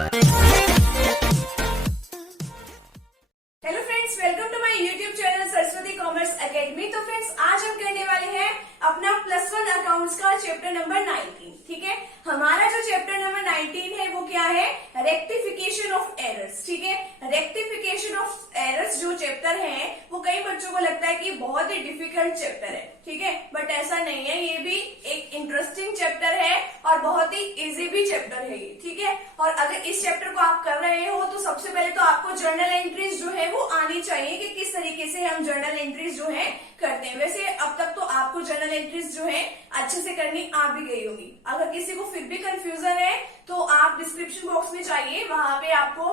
Hello friends, welcome to my YouTube channel Saraswati commerce academy. तो friends, आज हम करने वाले हैं अपना +1 अकाउंट्स का चैप्टर नंबर 19। ठीक है, हमारा जो चैप्टर नंबर 19 है वो क्या है? Rectification of errors. ठीक है, रेक्टिफिकेशन ऑफ एरर्स जो चैप्टर है वो कई बच्चों को लगता है कि बहुत ही डिफिकल्ट चैप्टर है। ठीक है, बट ऐसा नहीं है, ये भी एक इंटरेस्टिंग चैप्टर है और बहुत ही इजी भी चैप्टर है ये। ठीक है, और अगर इस चैप्टर को आप कर रहे हो तो सबसे पहले तो आपको जर्नल एंट्रीज जो है वो आनी चाहिए कि किस तरीके से हम जर्नल एंट्रीज जो है करते हैं। वैसे अब तक तो आपको जर्नल एंट्रीज जो है अच्छे से करनी आ भी गई होगी। अगर किसी को फिर भी कंफ्यूजन है तो आप डिस्क्रिप्शन बॉक्स में जाइए, वहां पे आपको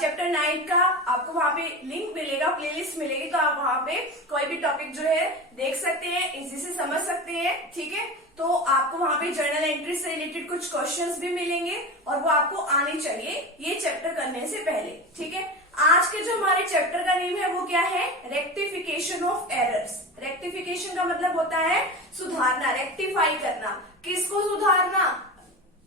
चैप्टर 9 का आपको वहां पे लिंक मिलेगा, प्लेलिस्ट मिलेगी, तो आप वहां पे कोई भी टॉपिक जो है देख सकते हैं, इजी से समझ सकते हैं। ठीक है, तो आपको वहां पे जर्नल एंट्री से रिलेटेड कुछ क्वेश्चंस भी मिलेंगे और वो आपको आनी चाहिए ये चैप्टर करने से पहले। ठीक है, आज के जो हमारे चैप्टर का नेम है वो क्या है? Rectification of errors. रेक्टिफिकेशन का मतलब होता है सुधारना, रेक्टिफाई करना। किसको सुधारना?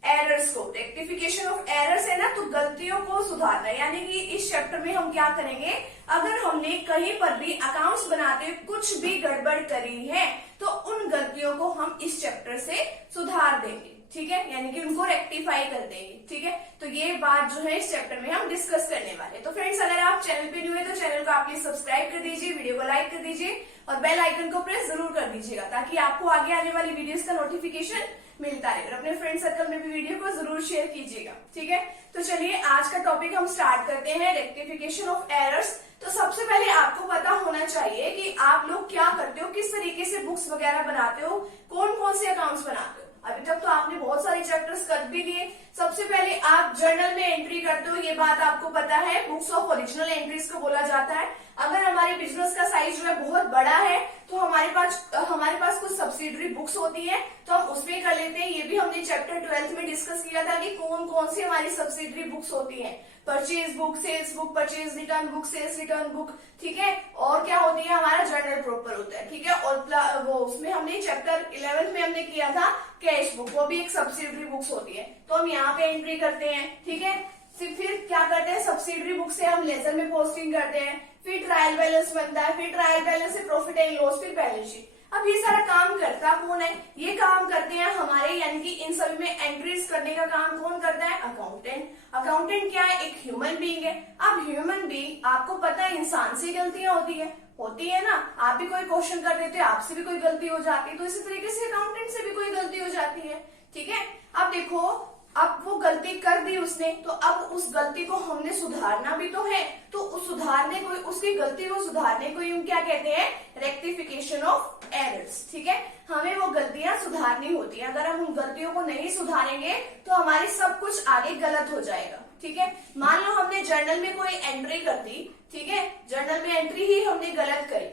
एरर्स को। रेक्टिफिकेशन ऑफ एरर्स है ना, तो गलतियों को सुधारना। यानी कि इस चैप्टर में हम क्या करेंगे? अगर हमने कहीं पर भी अकाउंट्स बनाते हुए कुछ भी गड़बड़ करी है तो उन गलतियों को हम इस चैप्टर से सुधार देंगे। ठीक है, यानी कि उनको रेक्टिफाई कर देंगे। ठीक है, तो ये बात जो है इस चैप्टर में हम डिस्कस करने वाले। तो फ्रेंड्स, अगर आप चैनल पे न्यू है तो चैनल को आप प्लीज सब्सक्राइब कर दीजिए, वीडियो को लाइक कर दीजिए और बेल आइकन को प्रेस जरूर कर दीजिएगा ताकि आपको आगे आने वाली वीडियोस का नोटिफिकेशन मिलता रहे। और अपने फ्रेंड सर्कल में भी वीडियो को जरूर शेयर कीजिएगा। ठीक है, तो चलिए आज का टॉपिक हम स्टार्ट करते हैं, रेक्टिफिकेशन ऑफ एरर्स। तो सबसे पहले आपको पता होना चाहिए कि आप लोग क्या करते हो, किस तरीके से बुक्स वगैरह बनाते हो, कौन कौन से अकाउंट्स बनाते हो। अभी तक तो आपने बहुत सारे चैप्टर्स कर भी लिए। सबसे पहले आप जर्नल में एंट्री करते हो, ये बात आपको पता है, बुक्स ऑफ ओरिजिनल एंट्रीज को बोला जाता है। अगर हमारे बिजनेस का साइज जो है बहुत बड़ा है तो हमारे पास कुछ सब्सिडरी बुक्स होती है तो हम उसमें कर लेते हैं। ये भी हमने चैप्टर 12 में डिस्कस किया था कि कौन कौन सी हमारी सब्सिडरी बुक्स होती हैं। Purchase book, sales book, purchase return book, sales return book. ठीक है, और क्या होती है? हमारा जर्नल प्रॉपर होता है। ठीक है, और वो उसमें हमने चैप्टर 11 में हमने किया था कैश बुक, वो भी एक सब्सिडरी बुक्स होती है। तो हम यहाँ पे एंट्री करते हैं। ठीक है, फिर क्या करते हैं? सब्सिडरी बुक से हम लेजर में पोस्टिंग करते हैं, फिर ट्रायल बैलेंस बनता है, फिर ट्रायल बैलेंस से प्रॉफिट एंड लॉस, फिर बैलेंस शीट। अब ये सारा काम करता कौन है? ये काम करते हैं हमारे, यानी कि इन सभी में एंट्रीज करने का काम कौन करता है? अकाउंटेंट। अकाउंटेंट क्या है? एक ह्यूमन बीइंग है। अब ह्यूमन बीइंग, आपको पता है इंसान से गलतियां होती है ना। आप भी कोई क्वेश्चन कर देते हो, आपसे भी कोई गलती हो जाती है, तो इसी तरीके से अकाउंटेंट से भी कोई गलती हो जाती है। ठीक है, अब देखो, अब वो गलती कर दी उसने, तो अब उस गलती को हमने सुधारना भी तो है, तो उसकी गलती को सुधारने को हम क्या कहते हैं? Rectification of errors. ठीक है, हमें वो गलतियां सुधारनी होती है। अगर हम उन गलतियों को नहीं सुधारेंगे तो हमारी सब कुछ आगे गलत हो जाएगा। ठीक है, मान लो हमने जर्नल में कोई एंट्री कर दी। ठीक है, जर्नल में एंट्री ही हमने गलत करी,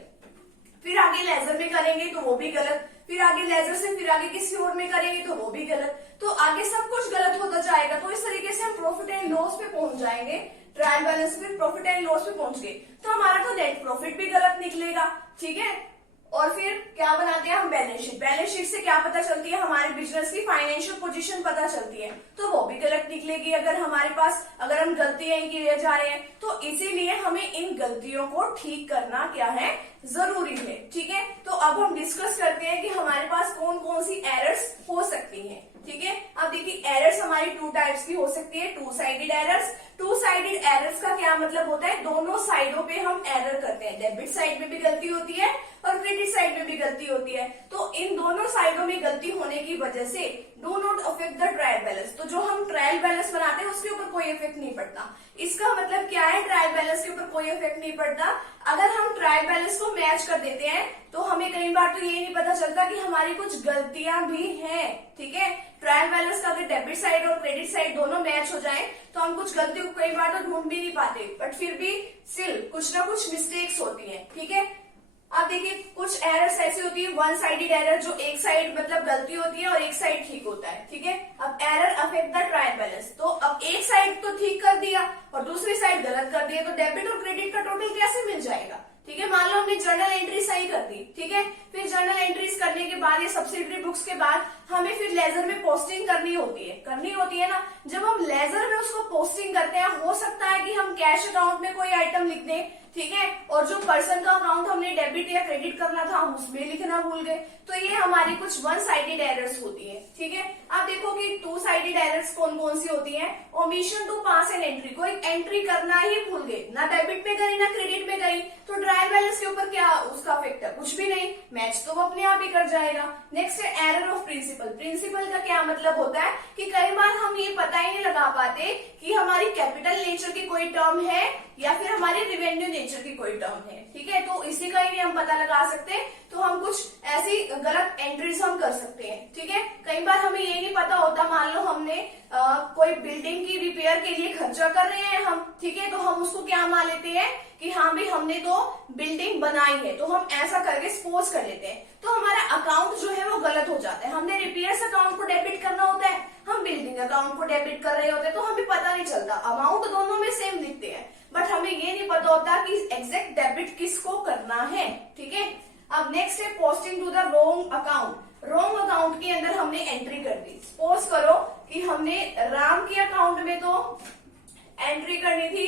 फिर आगे लेजर में करेंगे तो वो भी गलत, फिर आगे लेजर से फिर आगे किसी और में करेंगे तो वो भी गलत, तो आगे सब कुछ गलत होता जाएगा। तो इस तरीके से हम प्रॉफिट एंड लॉस पे पहुंच जाएंगे, ट्रायल बैलेंस फिर प्रॉफिट एंड लॉस पे पहुंच गए तो हमारा तो नेट प्रॉफिट भी गलत निकलेगा। ठीक है, और फिर क्या बनाते हैं हम? Balance sheet. बैलेंस शीट से क्या पता चलती है? हमारे बिजनेस की फाइनेंशियल पोजीशन पता चलती है, तो वो भी गलत निकलेगी अगर हम गलतियां किए जा रहे हैं। तो इसीलिए हमें इन गलतियों को ठीक करना क्या है? जरूरी है। ठीक है, तो अब हम डिस्कस करते हैं कि हमारे पास कौन कौन सी एरर्स हो सकती हैं। ठीक है, अब देखिए, एरर्स हमारी 2 टाइप्स की हो सकती है। 2 साइडेड एरर्स। 2 साइडेड एरर्स का क्या मतलब होता है? दोनों साइडों पे हम एरर करते हैं। डेबिट साइड में भी गलती होती है और क्रेडिट साइड में भी गलती होती है। तो इन दोनों साइडों में गलती होने की वजह से do not affect the trial balance. तो जो हम ट्रायल बैलेंस बनाते हैं उसके ऊपर कोई इफेक्ट नहीं पड़ता। इसका मतलब क्या है? ट्रायल बैलेंस के ऊपर कोई इफेक्ट नहीं पड़ता। अगर हम ट्रायल बैलेंस को मैच कर देते हैं तो हमें कई बार तो ये नहीं पता चलता कि हमारी कुछ गलतियां भी हैं। ठीक है, ट्रायल बैलेंस का अगर डेबिट साइड और क्रेडिट साइड दोनों मैच हो जाए तो हम कुछ गलतियों को कई बार तो ढूंढ भी नहीं पाते, बट फिर भी स्टिल कुछ ना कुछ मिस्टेक्स होती हैं। ठीक है, अब देखिए, कुछ एरर्स ऐसी होती है, 1 साइडेड एरर, जो एक साइड मतलब गलती होती है और एक साइड ठीक होता है। ठीक है, अब error affect the trial balance, तो अब एक साइड तो ठीक कर दिया और दूसरी साइड गलत कर दिया, तो डेबिट और क्रेडिट का टोटल कैसे मिल जाएगा? ठीक है, मान लो हमने जर्नल एंट्री सही कर दी। ठीक है, फिर जर्नल एंट्रीज करने के बाद या सब्सिडरी बुक्स के बाद हमें फिर लेजर में पोस्टिंग करनी होती है ना। जब हम लेजर में उसको पोस्टिंग करते हैं, हो सकता है कि हम कैश अकाउंट में कोई आइटम लिख दें, ठीक है, और जो पर्सन का अकाउंट हमने डेबिट या क्रेडिट करना था हम उसमें लिखना भूल गए, तो ये हमारी कुछ वन साइडेड एरर्स होती है, ठीक है। आप देखो कि टू साइडेड एरर्स कौन कौन सी होती है। Omission to pass an entry, कोई एंट्री करना ही भूल गए, ना डेबिट में करी ना क्रेडिट में करी, तो ट्रायल बैलेंस के ऊपर क्या उसका इफेक्ट है, कुछ भी नहीं, मैच तो वो अपने आप ही कर जाएगा। नेक्स्ट है एरर ऑफ प्रिंसिपल। प्रिंसिपल का क्या मतलब होता है कि कई बार हम ये पता ही नहीं लगा पाते कि हमारी कैपिटल नेचर की कोई टर्म है या फिर हमारी रिवेन्यू नेचर की कोई टर्म है, ठीक है, तो इसी का ही नहीं हम पता लगा सकते, तो हम कुछ ऐसी गलत एंट्रीज हम कर सकते हैं, ठीक है। कई बार हमें ये नहीं पता होता, मान लो हमने कोई बिल्डिंग की रिपेयर के लिए खर्चा कर रहे हैं हम, ठीक है, तो हम उसको क्या मान लेते हैं कि हाँ भाई हमने तो बिल्डिंग बनाई है, तो हम ऐसा करके सपोज कर लेते हैं, तो हमारा अकाउंट जो है वो गलत हो जाता है। हमने रिपेयर्स अकाउंट को डेबिट करना होता है, हम बिल्डिंग अकाउंट को डेबिट कर रहे होते हैं, तो हमें पता नहीं चलता, अमाउंट दोनों में सेम लिखते हैं, बट हमें ये नहीं पता होता कि एग्जैक्ट डेबिट किसको करना है, ठीक है। अब नेक्स्ट है posting to the wrong account. Wrong account के अंदर हमने एंट्री कर दी, सपोज करो कि हमने राम के अकाउंट में तो एंट्री करनी थी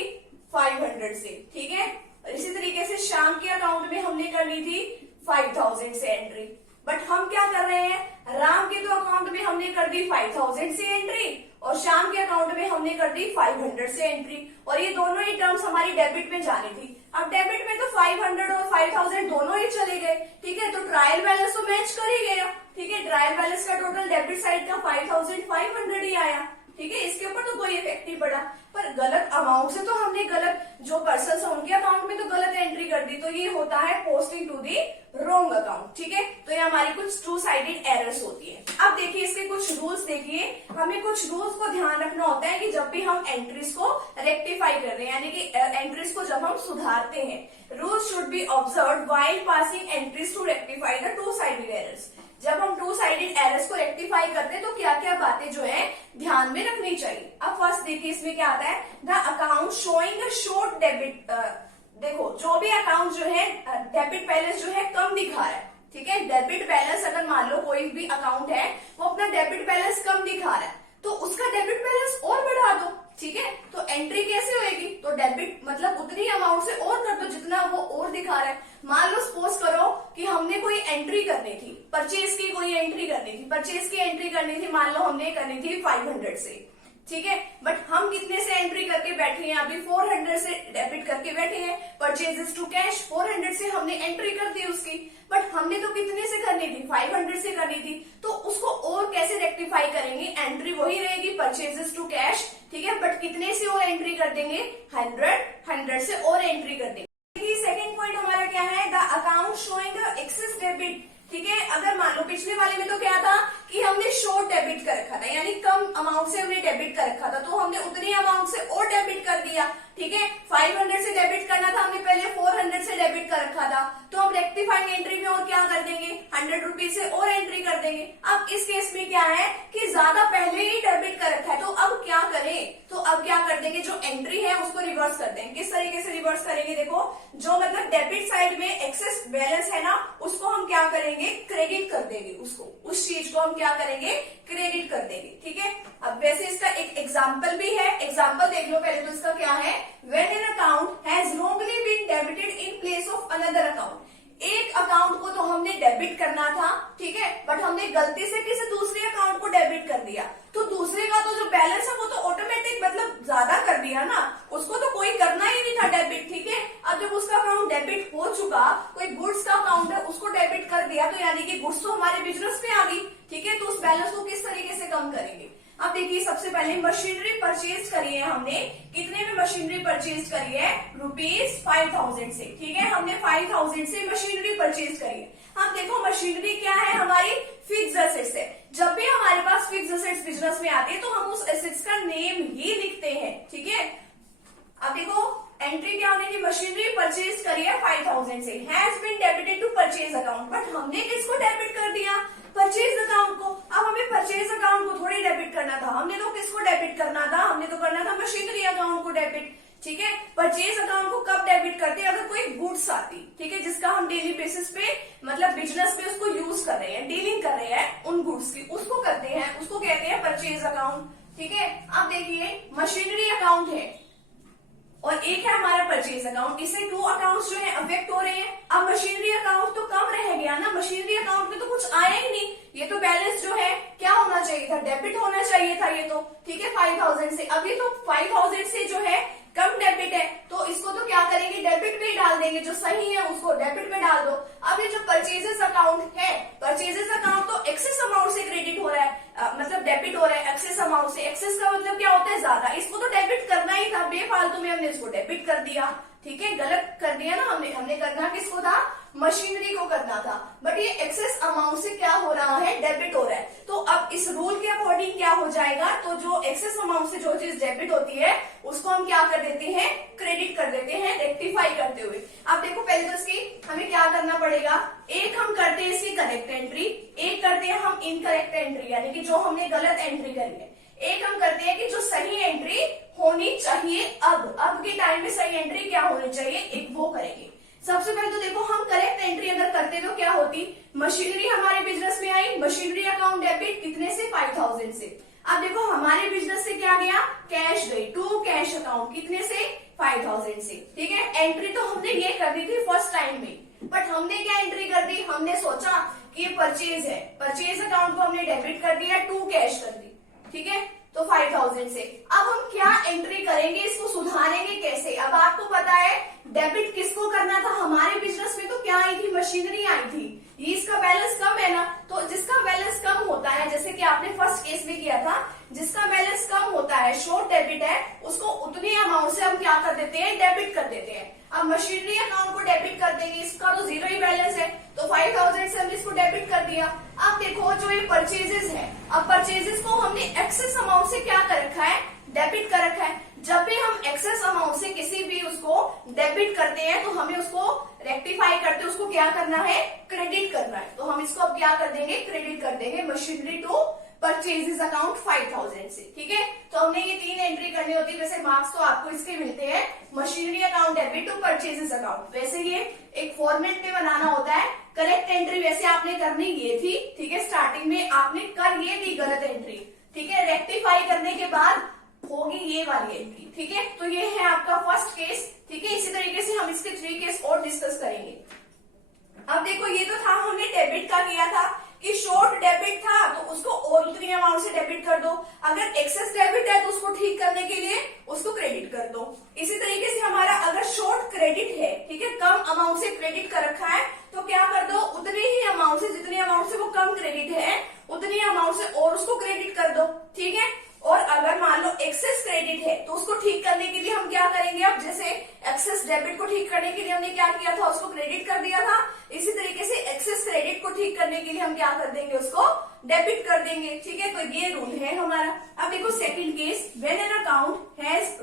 500 से, ठीक है, इसी तरीके से श्याम के अकाउंट में हमने करनी थी 5000 से एंट्री, बट हम क्या कर रहे हैं, राम के तो अकाउंट में हमने कर दी 5000 से एंट्री और श्याम के अकाउंट में हमने कर दी 500 से एंट्री, और ये दोनों ही टर्म्स हमारी डेबिट में जानी थी। अब डेबिट में तो 500 और 5000 दोनों ही चले गए, ठीक है, तो ट्रायल बैलेंस तो मैच कर ही गया, ठीक है, ट्रायल बैलेंस का टोटल डेबिट साइड का 5500 ही आया, ठीक है, इसके ऊपर तो कोई इफेक्ट नहीं पड़ा, पर गलत अमाउंट से तो हमने गलत जो पर्सन है उनके अकाउंट में तो गलत एंट्री कर दी, तो ये होता है posting to the wrong account, ठीक है, तो ये हमारी कुछ टू साइडेड एरर्स होती है। अब देखिए इसके कुछ रूल्स देखिए, हमें कुछ रूल्स को ध्यान रखना होता है कि जब भी हम एंट्रीज को रेक्टिफाई कर रहे हैं, यानी कि एंट्रीज को जब हम सुधारते हैं, rules should be observe while passing entries to rectify the two sided errors. जब हम टू साइडेड एरर्स को रेक्टिफाई करते हैं तो क्या क्या बातें जो है ध्यान में रखनी चाहिए। अब फर्स्ट देखिए इसमें क्या आता है, the account showing short debit. देखो जो भी अकाउंट जो है डेबिट बैलेंस जो है कम दिखा रहा है, ठीक है, डेबिट बैलेंस अगर मान लो कोई भी अकाउंट है वो अपना डेबिट बैलेंस कम दिखा रहा है, तो उसका डेबिट बैलेंस और बढ़ा दो, ठीक है, तो एंट्री कैसे होगी, तो डेबिट मतलब उतनी अमाउंट से और कर दो जितना वो और दिखा रहा है। मान लो सपोज करो कि हमने कोई एंट्री करनी थी, परचेज की कोई एंट्री करनी थी, परचेज की एंट्री करनी थी, मान लो हमने करनी थी 500 से, ठीक है, बट हम कितने से एंट्री करके बैठे हैं, अभी 400 से डेबिट करके बैठे हैं, परचेजेस टू कैश 400 से हमने एंट्री कर दी उसकी, बट हमने तो कितने से करनी थी, 500 से करनी थी, तो उसको और कैसे रेक्टिफाई करेंगे, एंट्री वही रहेगी परचेजेस टू कैश, ठीक है, बट कितने से और एंट्री कर देंगे, 100 से और एंट्री कर देंगे। सेकेंड पॉइंट हमारा क्या है, the account showing excess debit, ठीक है, अगर मान लो पिछले वाले में तो क्या था कि हमने शॉर्ट डेबिट कर रखा था, यानी कम अमाउंट से हमने डेबिट कर रखा था, तो हमने उतनी अमाउंट से और डेबिट कर दिया, ठीक है, 500 से डेबिट करना था, हमने पहले 400 से डेबिट कर रखा था, तो हम रेक्टिफाइंग एंट्री में और क्या कर देंगे, 100 रुपीज से और एंट्री कर देंगे। अब इस केस में क्या है कि ज्यादा पहले ही डेबिट कर रखा है, तो अब क्या करें, तो अब क्या कर देंगे, जो एंट्री है उसको रिवर्स कर देंगे। किस तरीके से रिवर्स करेंगे, देखो जो मतलब डेबिट साइड में एक्सेस बैलेंस है ना, उसको हम क्या करेंगे, क्रेडिट कर देंगे, उसको उस चीज को हम क्या करेंगे, क्रेडिट कर देंगे, ठीक है। अब वैसे इसका एक एग्जाम्पल भी है, एग्जाम्पल देख लो पहले, तो इसका क्या है, when an account has wrongly been debited in place of another account। एक अकाउंट को तो हमने डेबिट करना था, ठीक है, बट हमने गलती से किसी दूसरे अकाउंट को डेबिट कर दिया, तो दूसरे का तो जो बैलेंस है वो तो ऑटोमेटिक मतलब ज्यादा कर दिया ना, उसको तो कोई करना ही नहीं था डेबिट, ठीक है। अब जब उसका अकाउंट डेबिट हो चुका, कोई गुड्स का अकाउंट है उसको डेबिट कर दिया, तो यानी कि गुड्स तो हमारे बिजनेस में आ गई, ठीक है, तो उस बैलेंस को किस तरीके से कम करेंगे। अब देखिए सबसे पहले मशीनरी परचेज करी है हमने, कितने में मशीनरी परचेज करी है, ₹5000 से, ठीक है, हमने 5000 से मशीनरी परचेज करी है। अब देखो मशीनरी क्या है, हमारी फिक्स एसेट्स है, जब भी हमारे पास फिक्स एसेट्स बिजनेस में आती है तो हम उस एसेट्स का नेम ही लिखते हैं, ठीक है। अब देखो एंट्री क्या होनी थी, मशीनरी परचेज करी है 5000 से, has been debited to purchase account, but हमने किसको डेबिट कर दिया, परचेज अकाउंट को। अब हमें परचेज अकाउंट को थोड़ी डेबिट करना था, हमने तो किसको डेबिट करना था, हमने तो करना था मशीनरी अकाउंट को डेबिट, ठीक है। परचेज अकाउंट को कब डेबिट करते हैं, अगर कोई गुड्स आती, ठीक है, जिसका हम डेली बेसिस पे मतलब बिजनेस में उसको यूज कर रहे हैं, डीलिंग कर रहे हैं उन गुड्स की, उसको करते हैं, उसको कहते हैं परचेज अकाउंट, ठीक है। अब देखिए मशीनरी अकाउंट है और एक है हमारा परचेज अकाउंट, इससे 2 अकाउंट्स जो है अफेक्ट हो रहे हैं। अब मशीनरी अकाउंट तो कम रह गया ना, मशीनरी अकाउंट में तो कुछ आया ही नहीं, ये तो बैलेंस जो है क्या होना चाहिए था, डेबिट होना चाहिए था ये तो, ठीक है 5000 से। अब ये तो 5000 से जो है कम डेबिट है, तो इसको तो क्या करेंगे, डेबिट में ही डाल देंगे, जो सही है उसको डेबिट में डाल दो। अब ये जो परचेजेस अकाउंट है, परचेजेस अकाउंट तो एक्सेस अमाउंट से क्रेडिट हो रहा है, मतलब डेबिट हो रहा है एक्सेस अमाउंट से। एक्सेस का मतलब क्या होता है, ज्यादा, इसको तो डेबिट करना ही था, बेफालतू में हमने इसको डेबिट कर दिया, ठीक है, गलत कर दिया ना हमने करना किसको था, मशीनरी को करना था, बट ये एक्सेस अमाउंट से क्या हो रहा है, डेबिट हो रहा है। तो अब इस रूल के अकॉर्डिंग क्या हो जाएगा, तो जो एक्सेस अमाउंट से जो चीज डेबिट होती है उसको हम क्या कर देते हैं, क्रेडिट कर देते हैं, रेक्टिफाई करते हुए। अब देखो पहले तो इसकी हमें क्या करना पड़ेगा, एक हम करते हैं इसकी करेक्ट एंट्री, एक करते हैं हम इनकरेक्ट एंट्री, यानी कि जो हमने गलत एंट्री करी है। एक हम करते हैं कि जो सही एंट्री होनी चाहिए, अब के टाइम में सही एंट्री क्या होनी चाहिए, एक वो करेंगे। सबसे पहले तो देखो हम करेक्ट एंट्री अगर करते तो क्या होती, मशीनरी हमारे बिजनेस में आई, मशीनरी अकाउंट डेबिट कितने से, 5000 से। अब देखो हमारे बिजनेस से क्या गया, कैश गई, टू कैश अकाउंट कितने से, 5000 से, ठीक है। एंट्री तो हमने ये कर दी थी फर्स्ट टाइम में, बट हमने क्या एंट्री कर दी, हमने सोचा कि ये परचेज है, परचेज अकाउंट को हमने डेबिट कर दिया, टू कैश कर दी, ठीक है, तो 5000 से। अब हम क्या एंट्री करेंगे, इसको सुधारेंगे कैसे। अब आपको पता है डेबिट किसको करना था, हमारे बिजनेस में तो क्या आई थी, मशीनरी आई थी, ये इसका बैलेंस कम है ना, तो जिसका बैलेंस कम होता है, जैसे कि आपने फर्स्ट केस में किया था, जिसका बैलेंस कम होता है, शॉर्ट डेबिट है, उसको उतनी अमाउंट से हम क्या कर देते हैं, डेबिट कर देते हैं। अब मशीनरी अकाउंट को डेबिट कर देंगे, इसका तो 0 ही बैलेंस है, तो 5000 से हमने इसको डेबिट कर दिया। अब देखो जो ये परचेजेस है, अब परचेजेस को हमने एक्सेस अमाउंट से क्या कर रखा है, डेबिट कर रखा है। जब भी हम एक्सेस अमाउंट से किसी भी उसको डेबिट करते हैं तो हमें उसको रेक्टिफाई करते, उसको क्या करना है, क्रेडिट करना है। तो हम इसको अब क्या कर देंगे, क्रेडिट कर देंगे, मशीनरी टू परचेजेस अकाउंट 5000 से, ठीक है। तो हमने ये 3 एंट्री करनी होती है, वैसे मार्क्स तो आपको इसके मिलते हैं, machinery account debit to purchases account, वैसे ये एक फॉर्मेट में बनाना होता है। करेक्ट एंट्री वैसे आपने करनी ये थी, ठीक है, स्टार्टिंग में आपने कर ये दी गलत एंट्री, ठीक है, रेक्टिफाई करने के बाद होगी ये वाली एंट्री, ठीक है। तो ये है आपका फर्स्ट केस, ठीक है। इसी तरीके से हम इसके 3 केस और डिस्कस करेंगे। अब देखो ये तो था हमने डेबिट का किया था कि शॉर्ट डेबिट था तो उसको और उतनी अमाउंट से डेबिट कर दो, अगर एक्सेस डेबिट है तो उसको ठीक करने के लिए उसको क्रेडिट कर दो। इसी तरीके से हमारा अगर शॉर्ट क्रेडिट है, ठीक है, कम अमाउंट से क्रेडिट कर रखा है, तो क्या कर दो, उतनी ही अमाउंट से, जितनी अमाउंट से वो कम क्रेडिट है उतनी अमाउंट से और उसको क्रेडिट कर दो, ठीक है। और अगर मान लो एक्सेस क्रेडिट है तो उसको ठीक करने के लिए हम क्या करेंगे, अब जैसे एक्सेस डेबिट को ठीक करने के लिए हमने क्या किया था, उसको क्रेडिट कर दिया था, इसी तरीके से एक्सेस क्रेडिट को ठीक करने के लिए हम क्या कर देंगे, उसको डेबिट कर देंगे, ठीक है। तो ये रूल है हमारा। अब देखो second case, when an account has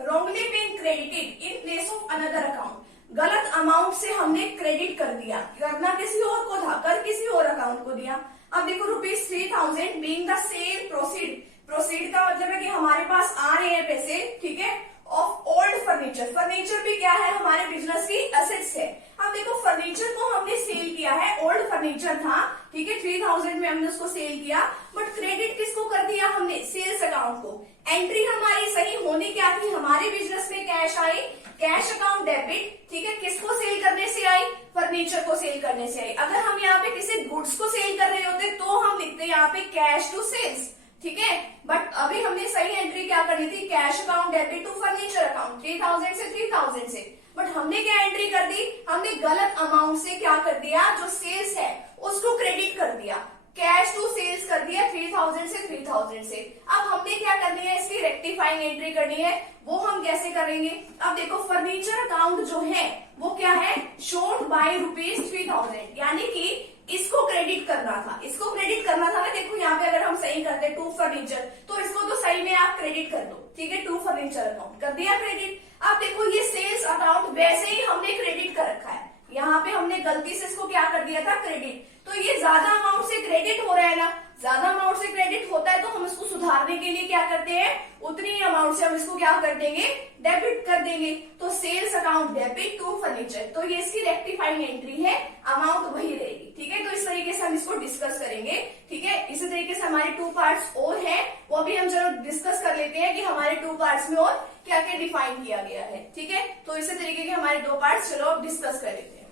wrongly been credited in place of another account, गलत अमाउंट से हमने क्रेडिट कर दिया, करना किसी और को था, कर किसी और अकाउंट को दिया। अब देखो ₹3000 being the cell proceed, proceed का मतलब है कि हमारे पास आ रहे हैं पैसे, ठीक है, ऑफ ओल्ड फर्नीचर, फर्नीचर भी क्या है, हमारे बिजनेस की एसेट्स है। अब देखो फर्नीचर को हमने सेल किया है, ओल्ड फर्नीचर था, ठीक है, 3000 में हमने उसको सेल किया, बट क्रेडिट किसको कर दिया हमने, सेल्स अकाउंट को। एंट्री हमारी सही होनी क्या थी, हमारे बिजनेस में cash I, cash account debit, ठीक है, किसको सेल करने से आई, फर्नीचर को सेल करने से आई। अगर हम यहाँ पे किसी गुड्स को सेल कर रहे होते तो हम लिखते यहाँ पे कैश टू सेल्स, ठीक है, बट अभी हमने सही एंट्री क्या करनी थी, cash account debit to furniture account, 3000 से 3000 से, बट हमने क्या एंट्री कर दी, हमने गलत अमाउंट से क्या कर दिया, जो सेल्स है उसको क्रेडिट कर दिया, कैश टू सेल्स कर दिया 3000 से 3000 से। अब हमने क्या करनी है, इसकी रेक्टिफाइंग एंट्री करनी है, वो हम कैसे करेंगे। अब देखो फर्नीचर अकाउंट जो है वो क्या है, शॉर्ट बाय ₹3000, यानी कि इसको क्रेडिट करना था, इसको क्रेडिट करना था ना। देखो यहाँ पे अगर हम सही करते टू फर्नीचर, तो इसको तो सही में आप क्रेडिट कर दो, ठीक है, टू फर्नीचर अकाउंट कर दिया क्रेडिट। अब देखो ये सेल्स अकाउंट वैसे ही हमने क्रेडिट कर रखा है, यहाँ पे हमने गलती से इसको क्या कर दिया था, क्रेडिट, तो ये ज्यादा अमाउंट से क्रेडिट हो रहा है ना, ज्यादा अमाउंट से क्रेडिट होता है तो हम इसको सुधारने के लिए क्या करते हैं, उतनी ही अमाउंट से हम इसको क्या कर देंगे, डेबिट कर देंगे। तो sales account debit to furniture, तो ये इसकी रेक्टिफाइंग एंट्री है, अमाउंट वही रहेगी। ठीक है, तो इस तरीके से हम इसको डिस्कस करेंगे। ठीक है, इसी तरीके से हमारे 2 पार्ट्स और हैं, वो भी हम चलो डिस्कस कर लेते हैं कि हमारे 2 पार्ट्स में और क्या क्या डिफाइन किया गया है। ठीक है, तो इसी तरीके के हमारे 2 पार्ट्स चलो अब डिस्कस कर लेते हैं।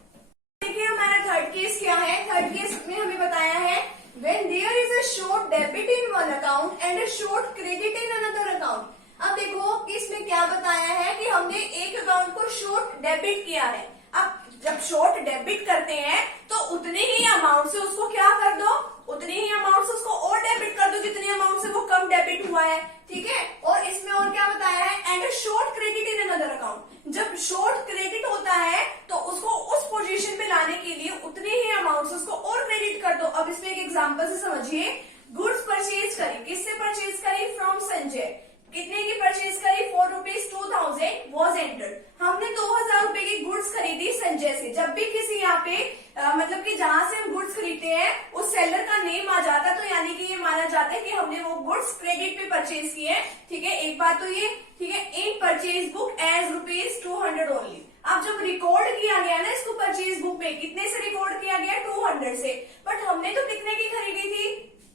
देखिए हमारा थर्ड केस क्या है। थर्ड केस में हमें बताया है when there is a short debit in one account and a short credit in another account। अब देखो कि इसमें क्या बताया है कि हमने एक अकाउंट को शॉर्ट डेबिट किया है। अब जब शॉर्ट डेबिट करते हैं तो उतने ही अमाउंट से उसको क्या कर दो, उतनी ही अमाउंट से उसको और डेबिट कर दो जितनी अमाउंट से वो कम डेबिट हुआ है। ठीक है, और इसमें और क्या बताया है, and short credit in another account. जब शॉर्ट क्रेडिट होता है तो उसको उस पोजीशन पे लाने के लिए उतने ही अमाउंट से उसको और क्रेडिट कर दो। अब इसमें एक एग्जांपल से समझिए, गुड्स परचेज करी, किससे परचेज करी, फ्रॉम संजय। कितने की परचेज करी, 4 रुपीज 2000 वॉज एंटर्ड। हमने 2000 रुपए की गुड्स खरीदी संजय से। जब भी किसी यहाँ पे मतलब कि जहां से हम गुड्स खरीदते हैं उस सेलर का नेम आ जाता है तो यानी कि ये माना जाता है कि हमने वो गुड्स क्रेडिट पे परचेज किए हैं। ठीक है, एक बात तो ये। ठीक है, in purchase book as rupees 200 only. अब जब रिकॉर्ड किया गया ना इसको परचेज बुक में, कितने से रिकॉर्ड किया गया, 200 से। बट हमने तो कितने की खरीदी थी,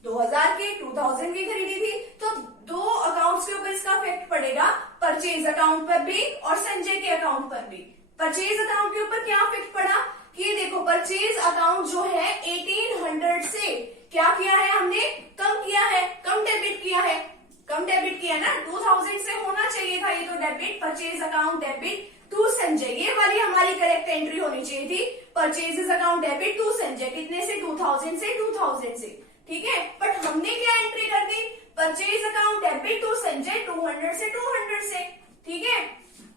2000 की, 2000 की खरीदी थी। तो 2 अकाउंट्स के ऊपर इसका इफेक्ट पड़ेगा, परचेज अकाउंट पर भी और संजय के अकाउंट पर भी। परचेज अकाउंट के ऊपर क्या इफेक्ट पड़ा कि देखो परचेज अकाउंट जो है 1800 से क्या किया है हमने, कम किया है, कम डेबिट किया है, कम डेबिट किया ना। 2000 से होना चाहिए था ये तो debit, purchase account debit to Sanjay, ये वाली हमारी करेक्ट एंट्री होनी चाहिए थी। Purchases account debit to Sanjay, कितने से, 2000 से, 2000 से। ठीक है, बट हमने क्या एंट्री कर दी, purchase account debit to Sanjay 200 से 200 से। ठीक है,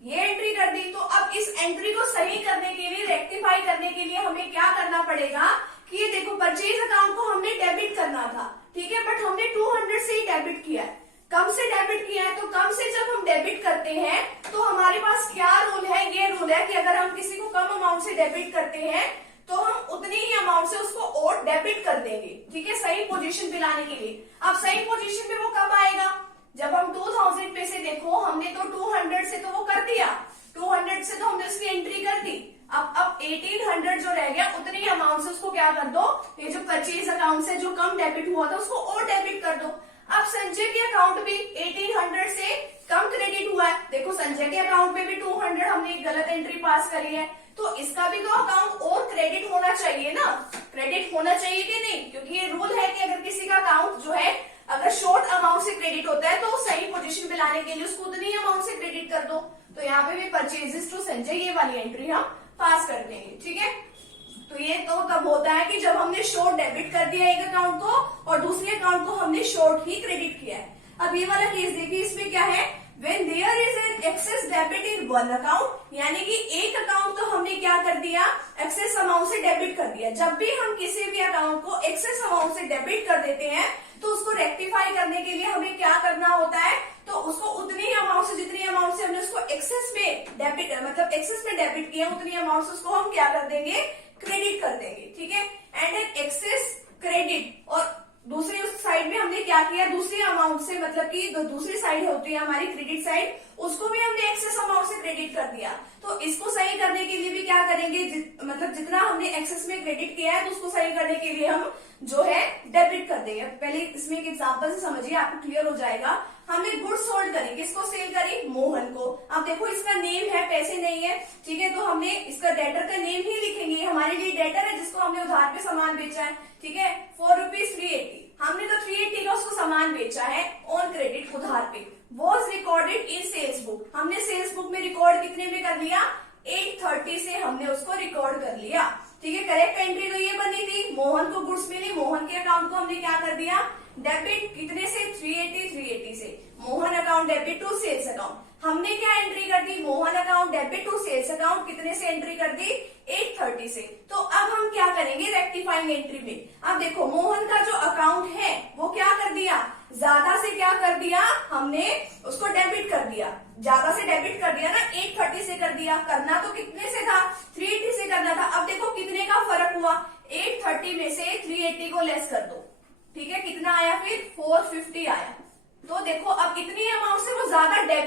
ये एंट्री कर दी। तो अब इस एंट्री को सही करने के लिए, रेक्टिफाई करने के लिए हमें क्या करना पड़ेगा कि ये देखो परचेज अकाउंट को हमने डेबिट करना था। ठीक है, बट हमने 200 से ही डेबिट किया है, कम से डेबिट किया है। तो कम से जब हम डेबिट करते हैं तो हमारे पास क्या रूल है, ये रूल है कि अगर हम किसी को कम अमाउंट से डेबिट करते हैं तो हम उतनी ही अमाउंट से उसको और डेबिट कर देंगे। ठीक है, सही पोजीशन पे लाने के लिए। अब सही पोजीशन पे वो कब आएगा, जब हम 2000 पे से देखो हमने तो 200 से तो वो कर दिया, 200 से तो हमने उसकी एंट्री कर दी। अब 1800 जो रह गया उतनी ही अमाउंट से उसको क्या कर दो, ये जो परचेज अकाउंट से जो कम डेबिट हुआ था उसको और डेबिट कर दो। अब संजय के अकाउंट भी 1800 से कम क्रेडिट हुआ है। देखो संजय के अकाउंट में भी 200 हमने एक गलत एंट्री पास करी है, तो इसका भी तो अकाउंट और क्रेडिट होना चाहिए ना, क्रेडिट होना चाहिए कि नहीं, क्योंकि ये रूल है कि अगर किसी का अकाउंट जो है अगर शॉर्ट अमाउंट से क्रेडिट होता है तो सही पोजीशन पे लाने के लिए उसको उतनी अमाउंट से क्रेडिट कर दो। तो यहाँ पे भी परचेजेस टू संजय ये वाली एंट्री हम पास कर देंगे। ठीक है, तो ये तो तब होता है कि जब हमने शॉर्ट डेबिट कर दिया एक अकाउंट को और दूसरे अकाउंट को हमने शॉर्ट ही क्रेडिट किया है। अब ये वाला केस देखिए, इसमें क्या है, when there is an excess debit in one account, यानी कि एक अकाउंट तो हमने क्या कर दिया, एक्सेस अमाउंट से डेबिट कर दिया। जब भी हम किसी भी अकाउंट को एक्सेस अमाउंट से डेबिट कर देते हैं तो उसको रेक्टिफाई करने के लिए हमें क्या करना होता है, तो उसको उतनी अमाउंट से, जितनी अमाउंट से हमने उसको एक्सेस में डेबिट मतलब एक्सेस में डेबिट किया उतनी अमाउंट से उसको हम क्या कर देंगे, क्रेडिट कर देंगे। ठीक है, एंड एन एक्सेस क्रेडिट, और दूसरी उस साइड में हमने क्या किया, दूसरी अमाउंट से मतलब कि दूसरी साइड होती है हमारी क्रेडिट साइड, उसको भी हमने एक्सेस अमाउंट से क्रेडिट कर दिया। तो इसको सही करने के लिए भी क्या करेंगे, मतलब जितना हमने एक्सेस में क्रेडिट किया है तो उसको सही करने के लिए हम जो है डेबिट कर देंगे। पहले इसमें एक एग्जांपल से समझिए, आपको क्लियर हो जाएगा। हमने गुड्स सोल्ड करी, किसको सेल करी, मोहन को। अब देखो इसका नेम है, पैसे नहीं है। ठीक है, तो हमने इसका डेटर का नेम ही लिखेंगे, हमारे लिए डेटर है जिसको हमने उधार पे सामान बेचा है। ठीक है, 4 रुपीज 380, हमने तो 380 का उसको सामान बेचा है ऑन क्रेडिट, उधार पे। Was recorded in sales book, हमने सेल्स बुक में रिकॉर्ड कितने में कर लिया, 830 से हमने उसको रिकॉर्ड कर लिया। ठीक है, करेक्ट एंट्री तो ये बनी थी, मोहन को गुड्स मिली, मोहन के अकाउंट को हमने क्या कर दिया, डेबिट कितने से, 380 से। Mohan account debit to sales account, हमने क्या एंट्री कर दी, Mohan account debit to sales account कितने से एंट्री कर दी, 830 से। तो अब हम क्या करेंगे रेक्टिफाइंग एंट्री में। अब देखो मोहन का जो अकाउंट है वो क्या कर दिया, ज्यादा से क्या कर दिया, हमने उसको डेबिट कर दिया, ज्यादा से डेबिट कर दिया ना, 830 से कर दिया। करना तो कितने से था, 380 से करना था। अब देखो कितने का फर्क हुआ, 830 में से 380 को लेस कर दो। ठीक है, कितना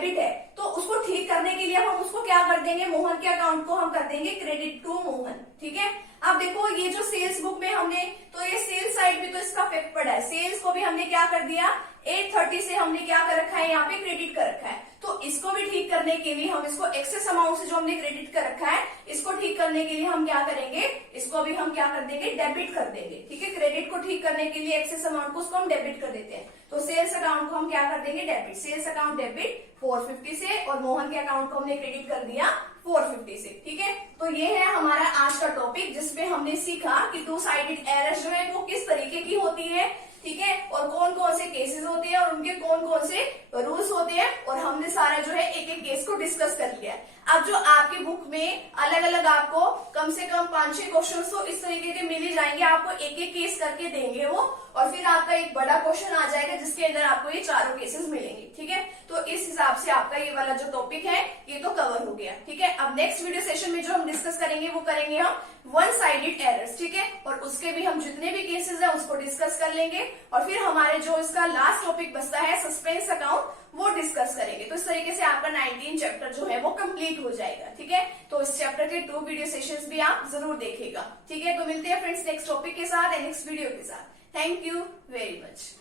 डेबिट है, तो उसको ठीक करने के लिए हम उसको क्या कर देंगे, मोहन के अकाउंट को हम कर देंगे क्रेडिट टू मोहन। ठीक है, अब देखो ये जो सेल्स बुक में हमने, तो ये सेल्स साइड भी तो इसका इफेक्ट पड़ा है, सेल्स को भी हमने क्या कर दिया 830 से हमने क्या कर रखा है, यहाँ पे क्रेडिट कर रखा है। तो इसको भी ठीक करने के लिए हम इसको एक्सेस अमाउंट से जो हमने क्रेडिट कर रखा है, इसको ठीक करने के लिए हम क्या करेंगे, इसको भी हम क्या कर देंगे, डेबिट कर देंगे। ठीक है, क्रेडिट को ठीक करने के लिए एक्सेस अमाउंट को उसको हम डेबिट कर देते हैं। तो सेल्स अकाउंट को हम क्या कर देंगे, डेबिट, सेल्स अकाउंट डेबिट 450 से, और मोहन के अकाउंट को हमने क्रेडिट कर दिया 450 से। ठीक है, तो ये है हमारा आज का टॉपिक, जिसमें हमने सीखा कि टू साइडेड एरर्स जो है वो किस तरीके की होती है। ठीक है, और कौन कौन से केसेस होते हैं और उनके कौन कौन से रूल्स होते हैं, और हमने सारा जो है एक एक केस को डिस्कस कर लिया है। अब जो आपकी बुक में अलग अलग आपको कम से कम 5-6 क्वेश्चन तो इस तरीके के मिल ही जाएंगे, आपको एक एक केस करके देंगे वो, और फिर आपका एक बड़ा क्वेश्चन आ जाएगा जिसके अंदर आपको ये चारों केसेस मिलेंगे। ठीक है, तो इस हिसाब से आपका ये वाला जो टॉपिक है ये तो कवर हो गया। ठीक है, अब नेक्स्ट वीडियो सेशन में जो हम डिस्कस करेंगे वो करेंगे हम वन साइडेड एरर्स। ठीक है, और उसके भी हम जितने भी केसेस है उसको डिस्कस कर लेंगे, और फिर हमारे जो इसका लास्ट टॉपिक बचता है सस्पेंस अकाउंट, वो डिस्कस करेंगे। तो इस तरीके से आपका 19 चैप्टर जो है वो कंप्लीट हो जाएगा। ठीक है, तो इस चैप्टर के 2 वीडियो सेशंस भी आप जरूर देखिएगा। ठीक है, तो मिलते हैं फ्रेंड्स नेक्स्ट टॉपिक के साथ, नेक्स्ट वीडियो के साथ। Thank you very much.